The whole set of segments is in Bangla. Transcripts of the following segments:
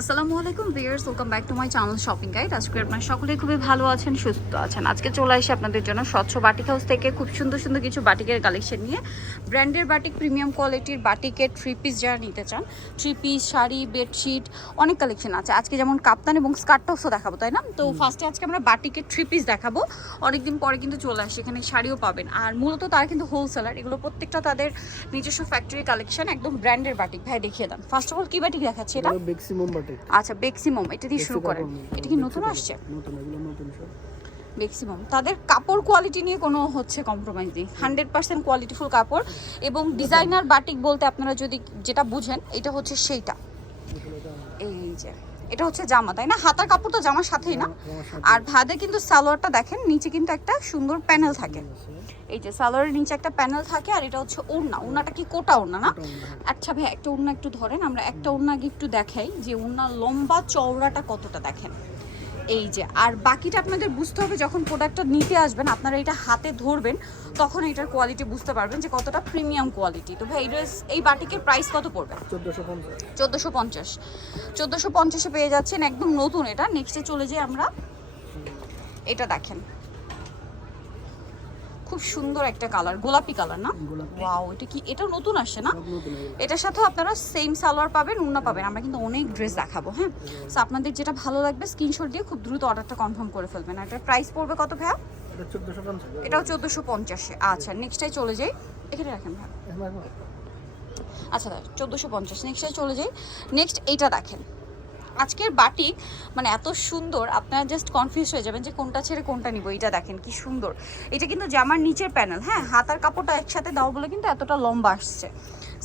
আসসালামু আলাইকুম viewers welcome back to my channel shopping guide আজকে আপনারা সকলেই খুবই ভালো আছেন সুস্থ আছেন। আজকে চলে আসি আপনাদের জন্য স্বচ্ছ বাটিক হাউস থেকে খুব সুন্দর সুন্দর কিছু বাটিকের কালেকশন নিয়ে। ব্র্যান্ডের বাটিক প্রিমিয়াম কোয়ালিটির বাটিকের থ্রি পিস যারা নিতে চান থ্রি পিস শাড়ি বেডশিট অনেক কালেকশন আছে। আজকে যেমন কাপ্তান এবং স্কার্টটাও দেখাবো তাই না? তো ফার্স্টে আজকে আমরা বাটিকের থ্রি পিস দেখাবো। অনেকদিন পরে কিন্তু চলে আসে এখানে শাড়িও পাবেন। আর মূলত তারা কিন্তু হোলসেলার এগুলো প্রত্যেকটা তাদের নিজস্ব ফ্যাক্টরি কালেকশন একদম ব্র্যান্ডের বাটিক ভাই দেখিয়ে দেন। ফার্স্ট অফ অল কি বাটিক দেখাচ্ছে এটা? ম্যাক্সিমাম আচ্ছা বেক্সিমম এটা দিয়ে শুরু করেন। এটা কি নতুন আসছে? নতুন এগুলো নতুন সব। ম্যাক্সিমাম তাদের কাপড় কোয়ালিটি নিয়ে কোনো হচ্ছে কম্প্রোমাইজ নেই। হান্ড্রেড পার্সেন্ট কোয়ালিটিফুল কাপড় এবং ডিজাইনার বাটিক বলতে আপনারা যদি যেটা বুঝেন এটা হচ্ছে সেইটা। এই যে এটা হচ্ছে জামা তাই না? হাতার কাপড় তো জামার সাথেই না? আর ভাদে কিন্তু সালোয়ারটা দেখেন নিচে কিন্তু একটা সুন্দর প্যানেল থাকে। এই যে সালোয়ারের নিচে একটা প্যানেল থাকে আর এটা হচ্ছে ওড়না। ওড়নাটা কি কোটা ওড়না না? আচ্ছা ভাই একটা ওড়না একটু ধরেন আমরা একটা ওড়না আগে একটু দেখাই যে ওড়না লম্বা চওড়াটা কতটা দেখেন। এই যে আর বাকিটা আপনাদের বুঝতে হবে যখন প্রোডাক্টটা নিতে আসবেন আপনারা এটা হাতে ধরবেন তখন এটার কোয়ালিটি বুঝতে পারবেন যে কতটা প্রিমিয়াম কোয়ালিটি তো ভাই ড্রেস এই বাটিকের প্রাইস কত পড়বে? চোদ্দোশো পঞ্চাশ। চোদ্দোশো পঞ্চাশে। পেয়ে যাচ্ছেন একদম নতুন এটা। নেক্সটে চলে যাই আমরা। এটা দেখেন। খুব সুন্দর একটা কালার গোলাপি কালার না? ওয়াও এটা কি এটা নতুন আসছে না। এটার সাথেও আপনারা সেম সালোয়ার পাবেন উন্না পাবেন। আমরা কিন্তু অনেক ড্রেস দেখাবো হ্যাঁ? সো আপনাদের যেটা ভালো লাগবে স্ক্রিনশট দিয়ে খুব দ্রুত অর্ডারটা কনফার্ম করে ফেলবেন। আর এটার প্রাইস পড়বে কত ভাইয়া? পঞ্চাশ। এটাও চোদ্দোশো পঞ্চাশে। আচ্ছা নেক্সটাই চলে যাই। এখানে রাখেন ভাই আচ্ছা দাদা চোদ্দোশো পঞ্চাশ। নেক্সটে চলে যাই। নেক্সট এইটা দেখেন। আজকের বাটিক মানে এত সুন্দর আপনারা জাস্ট কনফিউজ হয়ে যাবেন যে কোনটা ছেড়ে কোনটা নিব এটা দেখেন কি সুন্দর। এটা কিন্তু জামার নিচের প্যানেল হ্যাঁ হাতার কাপড়টা একসাথে দাও বলে কিন্তু এতটা লম্বা আসছে।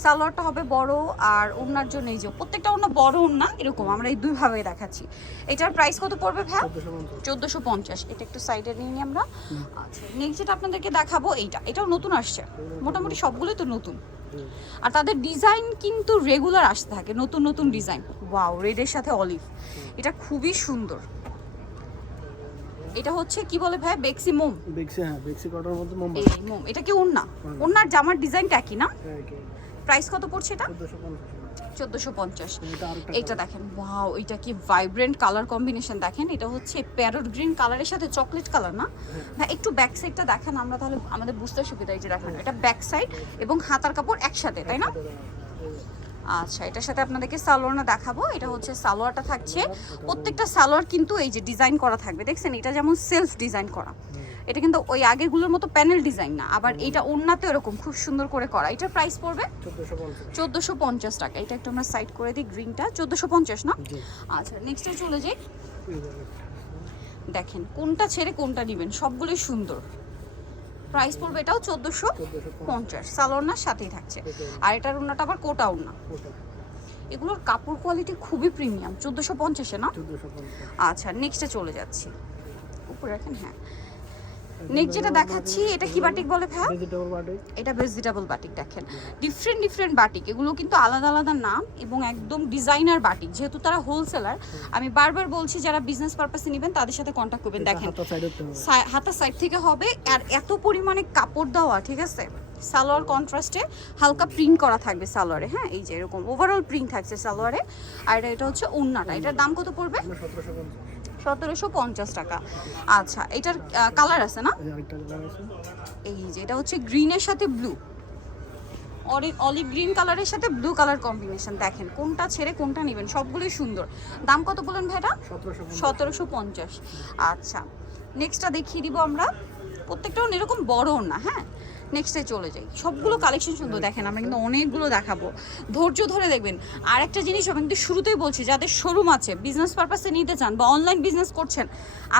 সালোয়ারটা হবে বড় আর ওনার জন্য এই যে প্রত্যেকটা ওনা বড় ওনা এরকম আমরা এই দুইভাবে দেখাচ্ছি। এটার প্রাইস কত পড়বে ভ্যা চোদ্দোশো পঞ্চাশ। পঞ্চাশ এটা একটু সাইডে নিয়ে নিই আমরা। আচ্ছা নেক্সট যেটা আপনাদেরকে দেখাবো এইটা এটাও নতুন আসছে। মোটামুটি সবগুলোই তো নতুন। আর তাদের ডিজাইন কিন্তু রেগুলার আসতে থাকে নতুন নতুন ডিজাইন ওয়াও রেডের সাথে অলিভ এটা খুবই সুন্দর। এটা হচ্ছে কি বলে ভাই? বেক্সি মোম। বেক্সি হ্যাঁ বেক্সি কটার মধ্যে মোম এই মোম এটা কি ওন্না ওন্নার জামার ডিজাইনটা একই না? হ্যাঁ প্রাইস কত পড়ছে এটা? চোদ্দোশো পঞ্চাশ। এটা এইটা দেখেন ওয়াও এটা কি ভাইব্রেন্ট কালার কম্বিনেশন দেখেন এটা হচ্ছে প্যারট গ্রিন কালারের সাথে চকলেট কালার না? ভাই একটু ব্যাক সাইডটা দেখেন আমরা তাহলে আমাদের বুঝতে সুবিধা এই যে দেখেন এটা ব্যাক সাইড এবং হাতার কাপড় একসাথে তাই না? আচ্ছা এটার সাথে আপনাদেরকে সালোয়ারটা দেখাবো এটা হচ্ছে সালোয়ারটা থাকছে। প্রত্যেকটা সালোয়ার কিন্তু এই যে ডিজাইন করা থাকবে দেখছেন? এটা যেমন সেলফ ডিজাইন করা। এটা কিন্তু ওই আগেরগুলোর মতো প্যানেল ডিজাইন না। আবার এইটা ওড়নাতে এরকম খুব সুন্দর করে করা। এটার প্রাইস পড়বে চোদ্দোশো পঞ্চাশ। টাকা। এটা একটু আমরা সাইড করে দিই গ্রিনটা চোদ্দোশো পঞ্চাশ না? আচ্ছা নেক্সটে চলে যাই। দেখেন। কোনটা ছেড়ে কোনটা নেবেন সবগুলোই সুন্দর। প্রাইস পড়বে এটাও চোদ্দোশো পঞ্চাশ। সালোয়ার সাথেই থাকছে। আর এটার ওনাটা আবার কোটা ওনা এগুলোর কাপড় কোয়ালিটি খুবই প্রিমিয়াম চোদ্দোশো পঞ্চাশে না? আচ্ছা নেক্সটে চলে যাচ্ছি। উপরে রাখেন হ্যাঁ। নেক্সট যেটা দেখাচ্ছি এটা কি বাটিক বলে বাটে এটা ভেজিটেবল বাটিক দেখেন। Different different batik. এগুলো কিন্তু আলাদা আলাদা নাম এবং একদম ডিজাইনার বাটিক। যেহেতু তারা হোলসেলার আমি বারবার বলছি যারা বিজনেস পারপাসে নেবেন তাদের সাথে কন্ট্যাক্ট করবেন। দেখেন হাতা সাইড থেকে হবে আর এত পরিমাণে কাপড় দেওয়া ঠিক আছে? সালোয়ার কন্ট্রাস্টে হালকা প্রিন্ট করা থাকবে সালোয়ারে হ্যাঁ? এই যে এরকম ওভারঅল প্রিন্ট থাকছে সালোয়ারে। আর এটা- এটা হচ্ছে উন্নাটা এটার দাম কত পড়বে? সতেরোশো পঞ্চাশ টাকা। আচ্ছা এটার কালার আছে না? এই যে এটা হচ্ছে গ্রিনের সাথে ব্লু অলিভ গ্রিন কালারের সাথে ব্লু কালার কম্বিনেশন দেখেন কোনটা ছেড়ে কোনটা নেবেন সবগুলোই সুন্দর। দাম কত বলেন ভাইটা? সতেরোশো পঞ্চাশ। সতেরোশো পঞ্চাশ। আচ্ছা নেক্সটটা দেখিয়ে দিব আমরা। প্রত্যেকটাও এরকম বড় না হ্যাঁ? নেক্সটে চলে যাই। সবগুলো কালেকশন সুন্দর দেখেন আমরা কিন্তু অনেকগুলো দেখাবো। ধৈর্য ধরে দেখবেন আর একটা জিনিস আমি কিন্তু শুরুতেই বলছি যাদের শোরুম আছে বিজনেস পারপাসে নিতে চান বা অনলাইন বিজনেস করছেন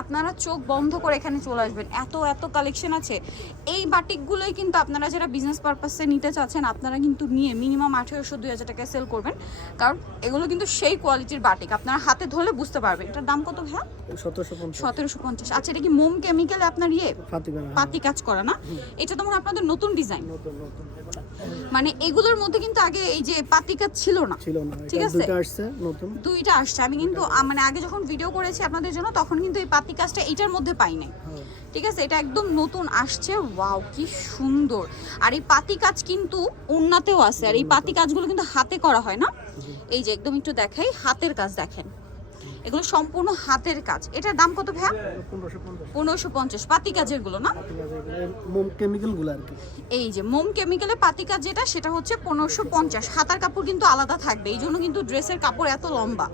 আপনারা চোখ বন্ধ করে এখানে চলে আসবেন। এত এত কালেকশন আছে। এই বাটিকগুলোই কিন্তু আপনারা যারা বিজনেস পারপাসে নিতে চাচ্ছেন আপনারা কিন্তু নিয়ে মিনিমাম আঠেরোশো দুই হাজার টাকায় সেল করবেন। কারণ এগুলো কিন্তু সেই কোয়ালিটির বাটিক আপনারা হাতে ধরলে বুঝতে পারবেন। এটার দাম কত ভাইয়া? সতেরোশো পঞ্চাশ। আচ্ছা এটা কি মোম কেমিক্যালে আপনার ইয়ে? পাতি কাজ করা না? এটা তো মনে হয় আপনাদের কিন্তু নতুন ডিজাইন। নতুন নতুন মানে এগুলোর মধ্যে কিন্তু আগে এই যে পাতিকা ছিল না। ছিল না ঠিক আছে। দুটো আসছে নতুন। দুইটা আসছে। আমি কিন্তু মানে আগে যখন ভিডিও করেছি আপনাদের জন্য তখন কিন্তু এই পাতি কাজটা এটার মধ্যে পাই নাই। হ্যাঁ। ঠিক আছে? এটা একদম নতুন আসছে। ওয়াও কি সুন্দর! আর এই পাতি কাজ কিন্তু উন্নাতেও আছে। আর এই পাতি কাজগুলো কিন্তু হাতে করা হয় না? এই যে একদম একটু দেখাই। হাতের কাজ দেখেন। এগুলো সম্পূর্ণ হাতের কাজ। এটার দাম কত ভাইয়া? পনেরোশো পঞ্চাশ। পাতি কাজেরগুলো না? মোম কেমিক্যালগুলো আর কি। এই যে মোম কেমিক্যালে পাতি কাজ যেটা সেটা হচ্ছে পনেরোশো পঞ্চাশ। হাতার কাপড় কিন্তু আলাদা থাকবে এই জন্য কিন্তু ড্রেসের কাপড় এত লম্বা।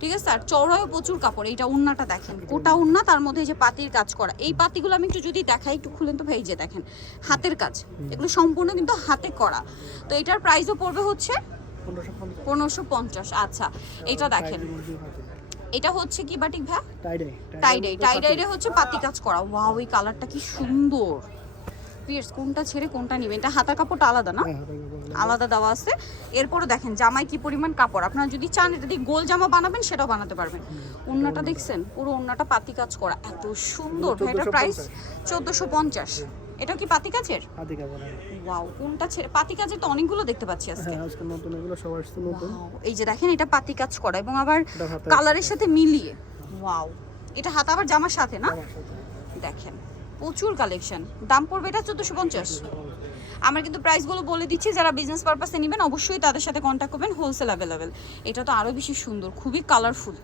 ঠিক আছে আর চওড়াও প্রচুর কাপড় এইটা উন্নাটা দেখেন। কোটা উন্না তার মধ্যে যে পাতির কাজ করা। এই পাতিগুলো আমি একটু যদি দেখাই একটু খুলেন তো ভাই যে দেখেন হাতের কাজ। এগুলো সম্পূর্ণ কিন্তু হাতে করা। তো এটার প্রাইসও পড়বে হচ্ছে পনেরোশো পঞ্চাশ। আচ্ছা এটা দেখেন। এটা হচ্ছে কি বাটিক ভাই টাইডাই টাইডাই হচ্ছে পাতি কাজ করা। ওয়াও এই কালারটা কি সুন্দর। পিয়ার্স কোনটা ছেড়ে কোনটা নেবেন এটা হাতার কাপড়টা আলাদা না? হ্যাঁ আলাদা। দেওয়া আছে। এরপরে দেখেন জামায় কি পরিমাণ কাপড়? আপনারা যদি চান এটা দিয়ে গোল জামা বানাবেন সেটাও বানাতে পারবেন। ওন্নাটা দেখছেন পুরো ওন্নাটা পাতি কাজ করা। এত সুন্দর। এটার প্রাইস চোদ্দোশো পঞ্চাশ। এটা কি পাতি হাতে কাপড় হ্যাঁ। ওয়াও কোনটা ছেড়ে পাতি কাজের তো অনেকগুলো দেখতে পাচ্ছি আজকে। হ্যাঁ আজকে নতুন এগুলো সব আসছে নতুন। এই যে দেখেন এটা পাতি কাজ করা এবং আবার কালারের সাথে মিলিয়ে। ওয়াও এটা হাত আবার জামার সাথে না? দেখেন প্রচুর কালেকশন। দাম পড়বে এটা চোদ্দোশো পঞ্চাশ। আমরা কিন্তু প্রাইসগুলো বলে দিচ্ছি যারা বিজনেস পারপাসে নেবেন অবশ্যই তাদের সাথে কন্ট্যাক্ট করবেন হোলসেল অ্যাভেলেবেল এটা তো আরও বেশি সুন্দর খুবই কালারফুল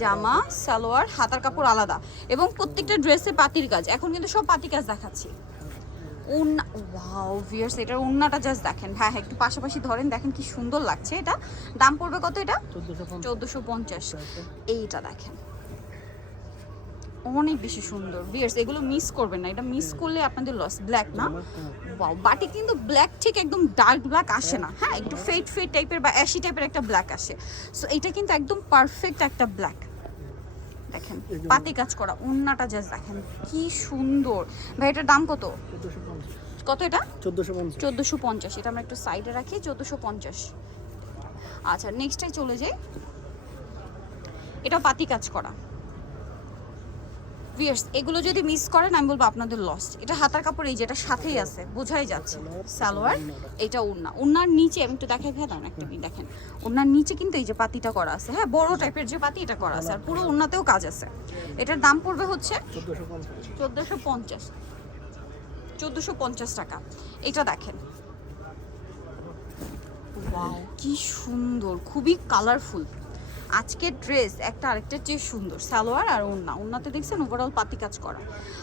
জামা সালোয়ার হাতার কাপড় আলাদা এবং প্রত্যেকটা ড্রেসে পাতির কাজ। এখন কিন্তু সব পাতি কাজ দেখাচ্ছি। উন্না ওয়াও ভিয়ার্স এটার উন্নাটা জাস্ট দেখেন। হ্যাঁ হ্যাঁ একটু পাশাপাশি ধরেন দেখেন কি সুন্দর লাগছে এটা। দাম পড়বে কত এটা? চোদ্দোশো পঞ্চাশ। চোদ্দোশো পঞ্চাশ। এইটা দেখেন। অনেক বেশি সুন্দর। বিয়ার্স এগুলো মিস করবেন না। এটা মিস করলে আপনাদের লস ব্ল্যাক না? বাটি কিন্তু ব্ল্যাক ঠিক একদম ডার্ক ব্ল্যাক আসে না। হ্যাঁ একটু ফেট ফেড টাইপের বা অ্যাশি টাইপের একটা ব্ল্যাক আসে। সো এটা কিন্তু একদম পারফেক্ট একটা ব্ল্যাক দেখেন পাতি কাজ করা উন্নাটা জাস্ট দেখেন কি সুন্দর। ভাই এটার দাম কত? কত এটা? চোদ্দোশো পঞ্চাশ। চোদ্দোশো পঞ্চাশ। এটা আমরা একটু সাইডে রাখি চোদ্দোশো পঞ্চাশ। আচ্ছা নেক্সটটাই চলে যাই। এটা পাতি কাজ করা। ভিয়ার্স এগুলো যদি মিস করেন, আমি বলব আপনাদের লস এটা হাতার কাপড় এই যেটা সাথেই আছে, বোঝাই যাচ্ছে। সালোয়ার, এটা উন্না। উন্নার নিচে, আমি একটু দেখাই ভেদান একটা দেখেন। উন্নার নিচে কিন্তু এই যে পাতিটা করা আছে। হ্যাঁ বড় টাইপের যে পাতি, এটা করা আছে। আর পুরো উন্নাতেও কাজ আছে। এটার দাম পড়বে হচ্ছে চোদ্দোশো পঞ্চাশ। চোদ্দোশো পঞ্চাশ টাকা। এটা দেখেন। ওয়াও কি সুন্দর, খুবই কালারফুল আজকের ড্রেস একটা আরেকটার চেয়ে সুন্দর, সালোয়ার আর ওন্না ওন্নাতে দেখছেন ওভারঅল পাতি কাজ করা।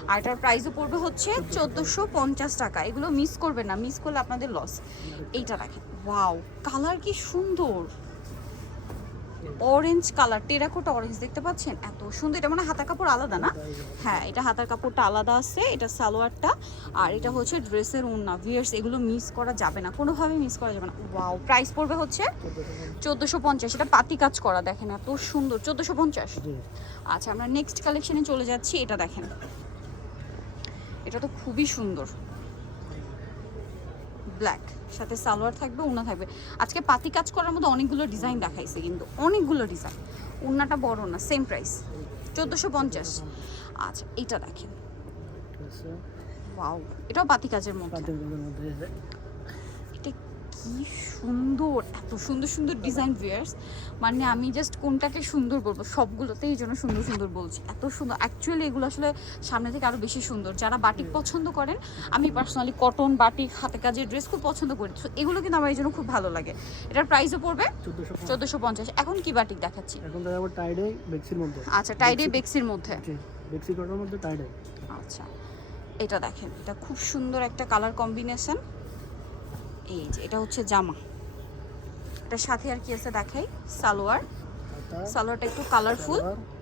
আর এটার প্রাইসও পড়বে হচ্ছে চোদ্দোশো পঞ্চাশ টাকা। এগুলো মিস করবেন না মিস করলে আপনাদের লস এইটা দেখেন ওয়াও কালার কি সুন্দর! অরেঞ্জ কালার টেরাকোটা অরেঞ্জ দেখতে পাচ্ছেন? এত সুন্দর এটা মানে হাতা কাপড় আলাদা না? হ্যাঁ এটা হাতার কাপড়টা আলাদা আছে এটা সালোয়ারটা আর এটা হচ্ছে ড্রেসের ওড়না। ভিয়ার্স এগুলো মিস করা যাবে না কোনোভাবে মিস করা যাবে না। ওয়াও প্রাইস পড়বে হচ্ছে চোদ্দোশো পঞ্চাশ এটা পাতি কাজ করা দেখেন এত সুন্দর চোদ্দোশো পঞ্চাশ। আচ্ছা আমরা নেক্সট কালেকশনে চলে যাচ্ছি এটা দেখেন। এটা তো খুবই সুন্দর। ব্ল্যাক সাথে সালোয়ার থাকবে উনা থাকবে। আজকে পাতি কাজ করার মধ্যে অনেকগুলো ডিজাইন দেখাইছে কিন্তু অনেকগুলো ডিজাইন উন্নাটা বড় না সেম প্রাইস চোদ্দোশো পঞ্চাশ। আচ্ছা এইটা দেখেন। ওয়াও এটাও পাতি কাজের মধ্যে। কি সুন্দর এত সুন্দর সুন্দর ডিজাইন ভিয়ার্স মানে আমি জাস্ট কোনটাকে সুন্দর বলব সবগুলোতেই এই জন্য সুন্দর সুন্দর বলছি। এত সুন্দর অ্যাকচুয়ালি এগুলো আসলে সামনে থেকে আরও বেশি সুন্দর। যারা বাটিক পছন্দ করেন আমি পার্সোনালি কটন বাটিক হাতে কাজের ড্রেস খুব পছন্দ করি। তো এগুলো কিন্তু আমার এই জন্য খুব ভালো লাগে। এটার প্রাইসও পড়বে চোদ্দোশো পঞ্চাশ। এখন কি বাটিক দেখাচ্ছি? আচ্ছা টাইডে বেক্সির মধ্যে। টাইডাই আচ্ছা এটা দেখেন এটা খুব সুন্দর একটা কালার কম্বিনেশন এই যে এটা হচ্ছে জামা। এটার সাথে আর কি আছে দেখাই সালোয়ার। সালোয়ারটা একটু কালারফুল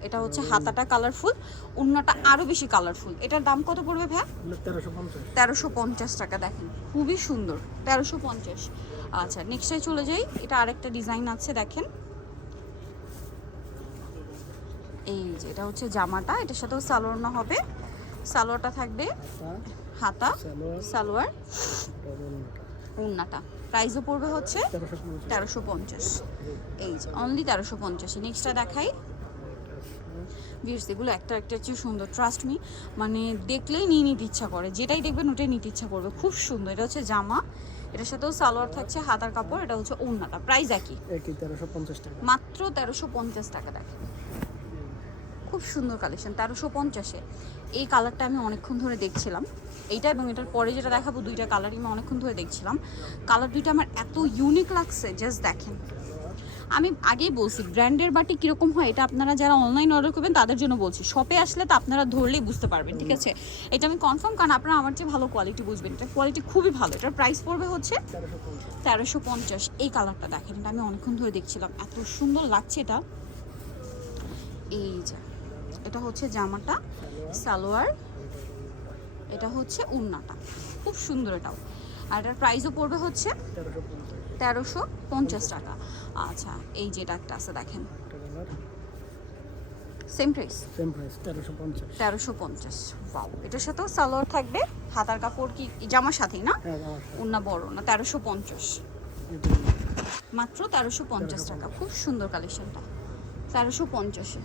এটা হচ্ছে হাতাটা কালারফুল উন্নাটা আরও বেশি কালারফুল এটার দাম কত পড়বে ভাই? তেরোশো পঞ্চাশ। টাকা দেখেন। খুবই সুন্দর তেরোশো পঞ্চাশ। আচ্ছা নেক্সটে চলে যাই। এটা আরেকটা ডিজাইন আছে দেখেন। এই যে এটা হচ্ছে জামাটা। এটার সাথেও সালোয়ার না হবে। সালোয়ারটা থাকবে হাতা। সালোয়ার। ডবল প্রাইসও পড়বে হচ্ছে তেরোশো পঞ্চাশ। এই যে অনলি তেরোশো পঞ্চাশ। নেক্সটটা দেখাই। ভিউর্স এগুলো একটা একটা চেয়ে সুন্দর ট্রাস্ট মি মানে দেখলেই নিয়ে নিতে ইচ্ছা করে। যেটাই দেখবেন ওটাই নিতে ইচ্ছা করবে। খুব সুন্দর। এটা হচ্ছে জামা। এটার সাথেও সালোয়ার থাকছে হাতার কাপড়। এটা হচ্ছে ওড়নাটা। প্রাইস একই। একই তেরোশো পঞ্চাশ টাকা। মাত্র তেরোশো পঞ্চাশ টাকা দেখেন। খুব সুন্দর কালেকশন তেরোশো পঞ্চাশে। এই কালারটা আমি অনেকক্ষণ ধরে দেখছিলাম। এইটা এবং এটার পরে যেটা দেখাবো, দুইটা কালারই আমি অনেকক্ষণ ধরে দেখছিলাম। কালার দুইটা আমার এত ইউনিক লাগছে জাস্ট দেখেন। আমি আগেই বলছি, ব্র্যান্ডের বাটি কীরকম হয়, এটা আপনারা যারা অনলাইন অর্ডার করবেন, তাদের জন্য বলছি। শপে আসলে তো আপনারা ধরলেই বুঝতে পারবেন, ঠিক আছে? এটা আমি কনফার্ম কারণ আপনারা আমার চেয়ে ভালো কোয়ালিটি বুঝবেন। এটা কোয়ালিটি খুবই ভালো। এটার প্রাইস পড়বে হচ্ছে তেরোশো পঞ্চাশ। এই কালারটা দেখেন, এটা আমি অনেকক্ষণ ধরে দেখছিলাম। এত সুন্দর লাগছে এটা। এই যে, এটা হচ্ছে জামাটা। সালোয়ার এটা হচ্ছে উন্নাটা। খুব সুন্দর এটাও। আর এটার প্রাইসও পড়বে হচ্ছে তেরোশো পঞ্চাশ টাকা। আচ্ছা এই যেটা একটা আছে দেখেন। সেম প্রাইস সেম প্রাইস তেরোশো পঞ্চাশ। তেরোশো পঞ্চাশ বাউ এটার সাথেও সালোয়ার থাকবে হাতার কাপড় কি জামার সাথেই না? হ্যাঁ উন্না বড় না তেরোশো পঞ্চাশ। এটা মাত্র তেরোশো পঞ্চাশ টাকা খুব সুন্দর কালেকশনটা তেরোশো পঞ্চাশে।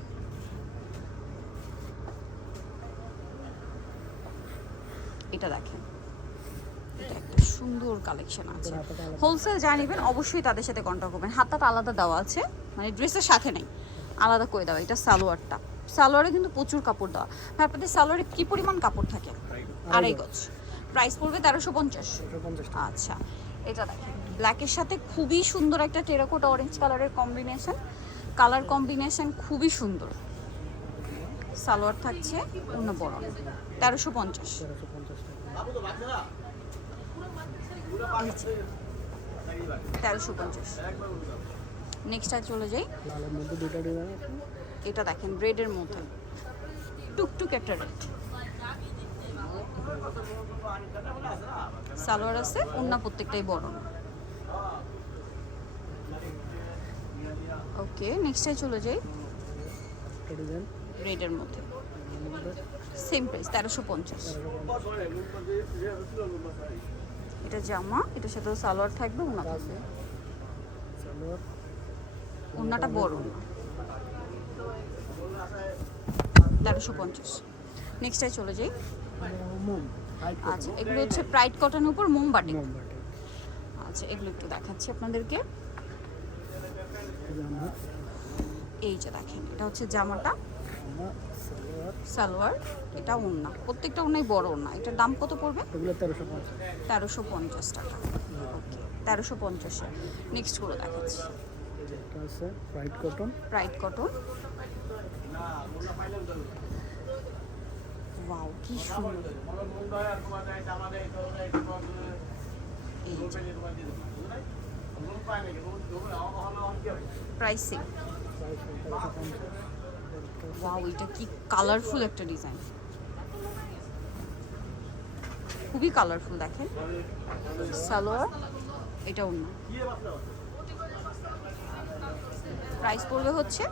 এটা দেখেন। সুন্দর কালেকশন আছে। হোলসেল যা নেবেন অবশ্যই তাদের সাথে কন্ট্যাক্ট করবেন। হাতটা আলাদা দেওয়া আছে মানে ড্রেসের সাথে নেই। আলাদা করে দেওয়া এটা সালোয়ারটা। সালোয়ারে কিন্তু প্রচুর কাপড় দেওয়া। ভাই আপনাদের সালোয়ারে কি পরিমাণ কাপড় থাকে? আড়াই গজ। প্রাইস পড়বে তেরোশো পঞ্চাশ। আচ্ছা এটা দেখেন। ব্ল্যাকের সাথে খুবই সুন্দর একটা টেরাকোটা অরেঞ্জ কালারের কম্বিনেশন কালার কম্বিনেশন খুবই সুন্দর। সালোয়ার থাকছে অন্য বড় তেরোশো পঞ্চাশ। তেরোশো পঞ্চাশ। নেক্সট আর চলে যাই। এটা দেখেন রেডের মধ্যে। টুকটুক একটা রেড সালোয়ার আছে অন্য প্রত্যেকটাই বড়। ওকে নেক্সটে চলে যাই। একটা ডিজাইন রেডের মধ্যে। সেম প্রাইস তেরোশো পঞ্চাশ। এটা জামা, এটার সাথে সালোয়ার থাকবে ওনা থাকবে। সালোয়ার ওনাটা বড় তেরোশো পঞ্চাশ। নেক্সটে চলে যাই। আচ্ছা এগুলো হচ্ছে প্রাইড কটনের উপর মোমবাটি মোম আচ্ছা এগুলো একটু দেখাচ্ছি আপনাদেরকে। এই যে দেখেন, এটা হচ্ছে জামাটা। জামা সালোয়ার এটা ওড়না। প্রত্যেকটা ওড়নাই বড় ওড়না। এটার দাম কত পড়বে? তেরোশো পঞ্চাশ। তেরোশো পঞ্চাশ টাকা। ওকে তেরোশো পঞ্চাশে নেক্সট করে দেখাচ্ছি। এটা আছে কটন প্রাইড কটন ওয়াও কি সুন্দর। প্রাইসিং ওয়াও এটা কি কালারফুল একটা ডিজাইন খুবই কালারফুল দেখেন। সালোয়ার, এটা অন্য। প্রাইস পড়বে হচ্ছে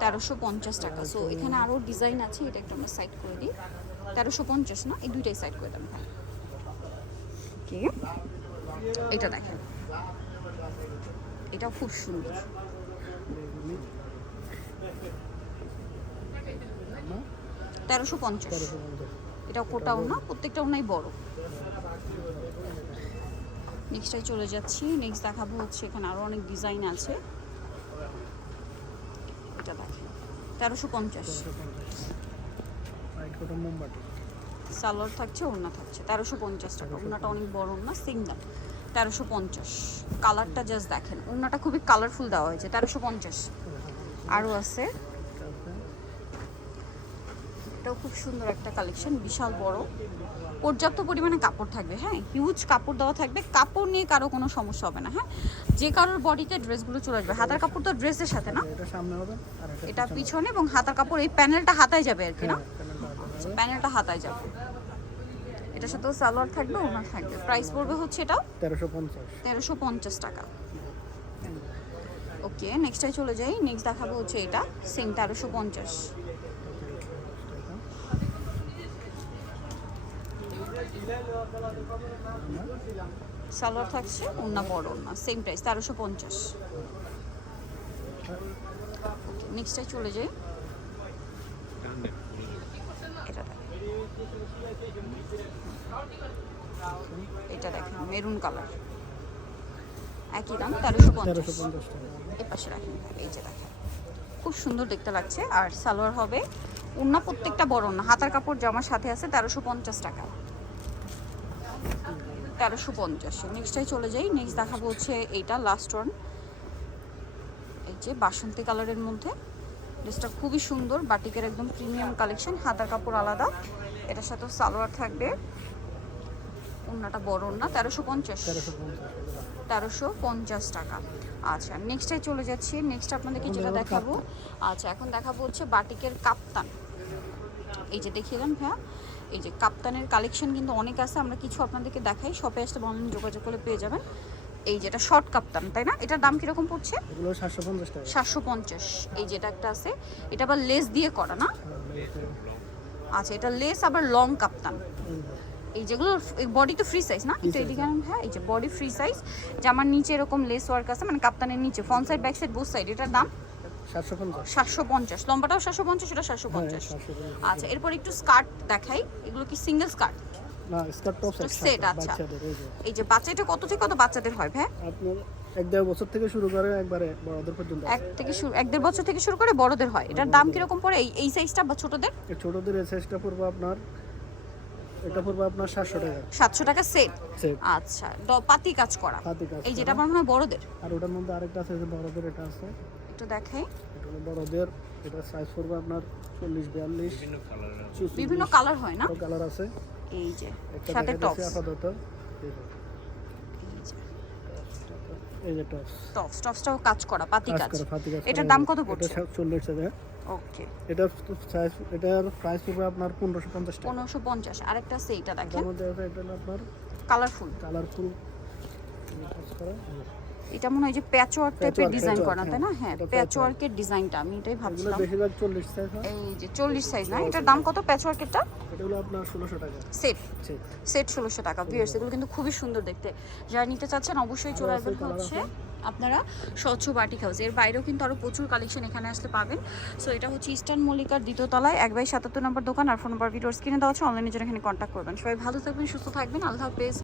তেরোশো পঞ্চাশ টাকা। সো এখানে আরও ডিজাইন আছে, এটা একটু আমরা সাইড করে দিই। তেরোশো পঞ্চাশ না, এই দুইটাই সাইড করে দেন ওকে এটা দেখেন। এটা খুব সুন্দর বেগুনি জামা তেরোশো পঞ্চাশ। এটা কোটাও না, প্রত্যেকটাও নাই বড়। নেক্সটটাই চলে যাচ্ছি। নেক্সট দেখাবো হচ্ছে এখানে আরও অনেক ডিজাইন আছে। এটা দেখেন, তেরোশো পঞ্চাশ। সালোয়ার থাকছে, ওড়না থাকছে, তেরোশো পঞ্চাশ টাকা। ওড়নাটা অনেক বড় ওড়না সিঙ্গেল তেরোশো পঞ্চাশ। কালারটা জাস্ট দেখেন, ওড়নাটা খুবই কালারফুল দেওয়া হয়েছে, তেরোশো পঞ্চাশ। আরও আছে। এটাও খুব সুন্দর একটা কালেকশন বিশাল বড়। পর্যাপ্ত পরিমাণে কাপড় থাকবে হ্যাঁ? হিউজ কাপড় দেওয়া থাকবে। কাপড় নিয়ে কারও কোনো সমস্যা হবে না হ্যাঁ? যে কারোর বডিতে ড্রেসগুলো চলে আসবে। হাতার কাপড় তো ড্রেসের সাথে না? এটা এটা পিছনে। এবং হাতার কাপড় এই প্যানেলটা হাতায় যাবে আর কি না? হ্যাঁ প্যানেলটা প্যানেলটা হাতায় যাবে। এটার সাথেও সালোয়ার থাকবে ওনার থাকবে। প্রাইস পড়বে হচ্ছে এটাও তেরোশো পঞ্চাশ। তেরোশো পঞ্চাশ টাকা। ওকে নেক্সটটাই চলে যাই। নেক্সট দেখাবো হচ্ছে এটা সেম তেরোশো পঞ্চাশ। সালোয়ার থাকছে ওনা বড় ওনা সেম প্রাইস তেরোশো পঞ্চাশ। নেক্সটটাই চলে যাই। এটা দেখেন মেরুন কালার একই দাম তেরোশো পঞ্চাশ। তেরোশো পঞ্চাশ টাকা। এ পাশে রাখেন এই যে দেখেন খুব সুন্দর দেখতে লাগছে। আর সালোয়ার হবে উন্না প্রত্যেকটা বড় না হাতার কাপড় জামার সাথে আছে তেরোশো পঞ্চাশ টাকা। তেরোশো পঞ্চাশ। নেক্সটটাই চলে যাই। নেক্সট দেখাবো হচ্ছে এইটা লাস্ট ওয়ান এই যে বাসন্তী কালারের মধ্যে। ড্রেসটা খুবই সুন্দর বাটিকের একদম প্রিমিয়াম কালেকশন হাতার কাপড় আলাদা। এটার সাথে সালোয়ার থাকবে। উন্নাটা বড় না তেরোশো পঞ্চাশ। তেরোশো পঞ্চাশ টাকা। আচ্ছা নেক্সটে চলে যাচ্ছি। নেক্সট আপনাদেরকে যেটা দেখাবো। আচ্ছা এখন দেখাবো হচ্ছে বাটিকের কাপ্তান। এই যে দেখিলেন ভাইয়া। এই যে কাপ্তানের কালেকশন কিন্তু অনেক আছে আমরা কিছু আপনাদেরকে দেখাই। শপে আসতে বন্ধন যোগাযোগ করে পেয়ে যাবেন। এই যেটা শর্ট কাপ্তান তাই না? এটার দাম কীরকম পড়ছে? এগুলো সাতশো পঞ্চাশ এই যেটা একটা আছে এটা আবার লেস দিয়ে করা না? হ্যাঁ, আচ্ছা এটা লেস আবার লং কাপ্তান। এই যেগুলো বডি তো ফ্রি সাইজ না? Size, এদিকে আনুন, হ্যাঁ এই যে বডি ফ্রি সাইজ জামার নিচে এরকম লেস ওয়ার্ক আছে মানে কাপ্তানের নিচে front side back side both side এটার দাম? সাতশো পঞ্চাশ। লম্বাটাও সাতশো পঞ্চাশ এটা সাতশো হ্যাঁ পঞ্চাশ সাতশো পঞ্চাশ। আচ্ছা এরপর একটু স্কার্ট দেখাই। এগুলো কি সিঙ্গেল স্কার্ট? না স্কার্ট টপ সেট আচ্ছা। এই যে। বাচ্চা এটা কত থেকে কত বাচ্চাদের হয় ভাই? আপনার এক দেড় বছর থেকে শুরু করে একবারে বড়দের পর্যন্ত। এক থেকে শুরু এক দেড় বছর থেকে শুরু করে বড়দের হয়। এটার দাম কীরকম পড়ে? এই এই সাইজটা বা ছোটদের? ছোটদের এই সাইজটা পড়বে আপনার এটা পড়বে আপনার সাতশো টাকা। সাতশো টাকা সেট আচ্ছা পাতি কাজ করা। এই যেটা আমার মনে হয় বড়দের। আর ওটার মধ্যে আরেকটা আছে বড়দের এটা আছে। একটু দেখাই। এটা হলো বড়দের এটা সাইজ পড়বে আপনার চল্লিশ বিয়াল্লিশ বিভিন্ন কালার হয় না? কালার আছে। এই যে সাথে টপস আপাতত। এই যে, টপস টপস টপসটাও কাজ করা পাতি কাজ এটার দাম কত এটা পড়ছে? সা- চল্লিশ টাকা। ওকে এটা সাইজ এটার প্রাইস পড়বে আপনার পনেরোশো পঞ্চাশ টাকা। পনেরোশো পঞ্চাশ আরেকটা আছে এইটা দেখেন। এটা আপনার কালারফুল কালারফুল এটা মনে হয় যে প্যাচ ওয়ার্ক টাইপের ডিজাইন করা তাই না? হ্যাঁ, হ্যাঁ এটা প্যাচ patchwork। ওয়ার্কের ডিজাইনটা আমি এটাই ভাবছিলাম। এই যে চল্লিশ সাইজ না? এটার দাম কত প্যাচ ওয়ার্কেরটা এটা হলো আপনার ষোলোশো টাকা। সেট সেট ষোলোশো টাকা ভিউয়ার্স এগুলো কিন্তু খুবই সুন্দর দেখতে। যারা নিতে চাচ্ছেন অবশ্যই চলে আসবেন হচ্ছে আপনারা স্বচ্ছ বাটিক হাউস এর বাইরেও কিন্তু আরও প্রচুর কালেকশন এখানে আসলে পাবেন। সো এটা হচ্ছে ইস্টার্ন মল্লিকার দ্বিতীয় তলায় এক বাই সাতাত্তর নম্বর দোকান। আর ফোন নাম্বার ভিডিওর স্ক্রিনে দেওয়া আছে অনলাইনে জন্য এখানে কন্ট্যাক্ট করবেন। সবাই ভালো থাকবেন সুস্থ থাকবেন। আল্লাহ হাফেজ।